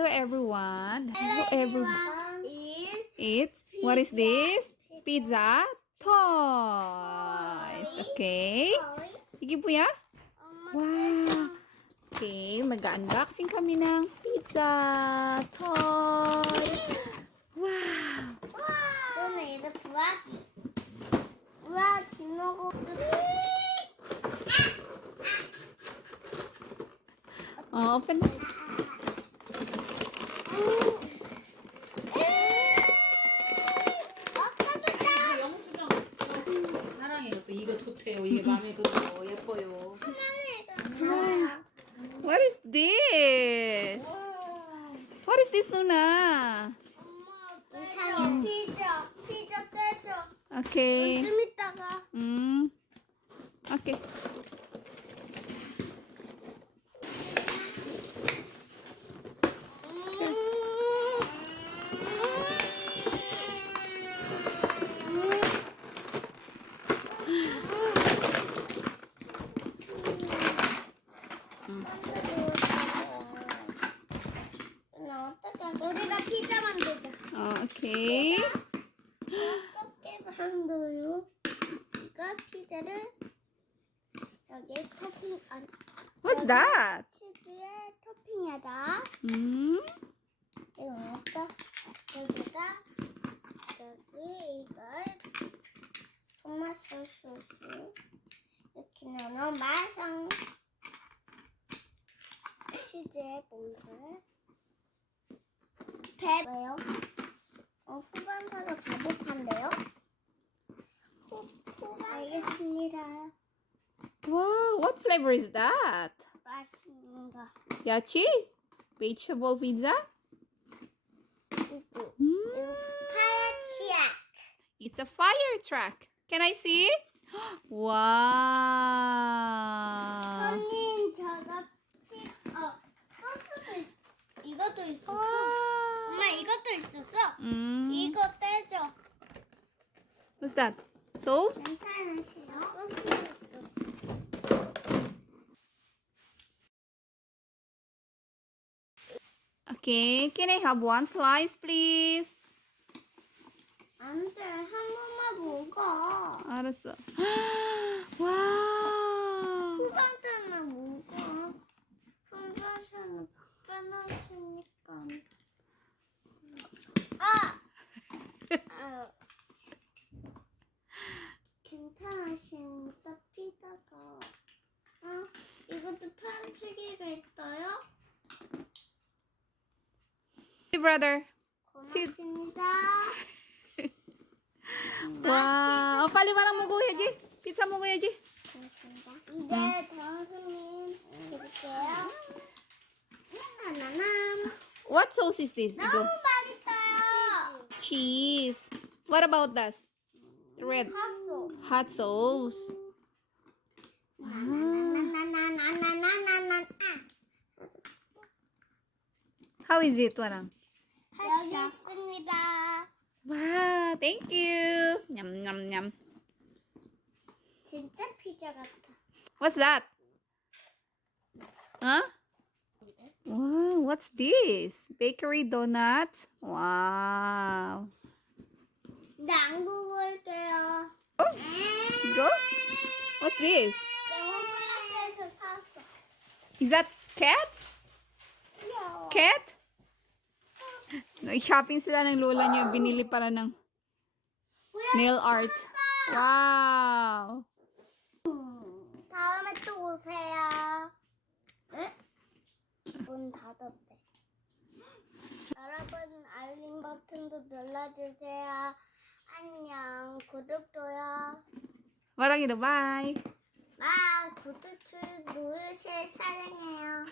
hello everyone. Hello everyone. It's What is this? Pizza toys. Okay. Sige po ya. Wow. Okay, mag-unboxing kami ng pizza toys. Wow. 오늘 이거 좋아하기. 우와, 지나고 Open. 영수증 사랑해요. 또 이거 좋대요. 이게 마음에 들어요. 예뻐요. What is this? What is this, Luna? 이상해. 피자 떼줘. Okay. 좀 이따가. Okay. 우리가 피자 만들자. Okay. 어떻게 만들어요? 이거 피자를 여기 토핑 안 What's that? 치즈에 토핑하다. 이거 먹자. 여기다 여기 이걸 토마토 소스 이렇게 넣어 마상 치즈에 몽글 배 왜요? 후반사가 가득한데요? 알겠습니다. Wow, what flavor is that? 맛있는가? Yachi? Vegetable pizza? 이거 파야치야. It's a fire truck. Can I see? Wow. 손님 저거 소스도 있어. 이것도 있었어. Wow. 엄마 이것도 있었어. Mm. 이거 떼줘. What's that? So? 괜찮으세요? 소스도 있었어. Okay, can I have one slice, please? 안 돼. 한 번만 먹어. 알았어. wow. 후반전을 먹어. 후반전은 빼놓으니까. 괜찮으십니까? 피자가. 이것도 편치기가 있어요? Hey, brother. 고맙습니다. 와, 빨리 말랑 먹어야지. 피자 먹어야지. 고맙습니다. 이제 다음 손님 드릴게요. 나나나나. What sauce is this? 너무 맛있어요. Cheese. What about that? Red. 핫소. Hot sauce. 나나나나나나나나나나. How is it, Warang? 여기 있습니다. Wow, thank you. Yum, yum, yum. 진짜 피자 같아. What's that? Huh? Wow, what's this? Bakery donut? Wow. 안 구울게요. Go. What's this? 영어 클래스에서 샀어. Is that cat? 귀여워. Cat? Nag-shopping sila ng lola niya. Binili para ng nail art. Wow. 다음에 또 오세요. 문 닫았대. 여러분 알림 버튼도 눌러주세요. 안녕. 구독도요. Marang ito. Bye. 구독 누르세요. 사랑해요.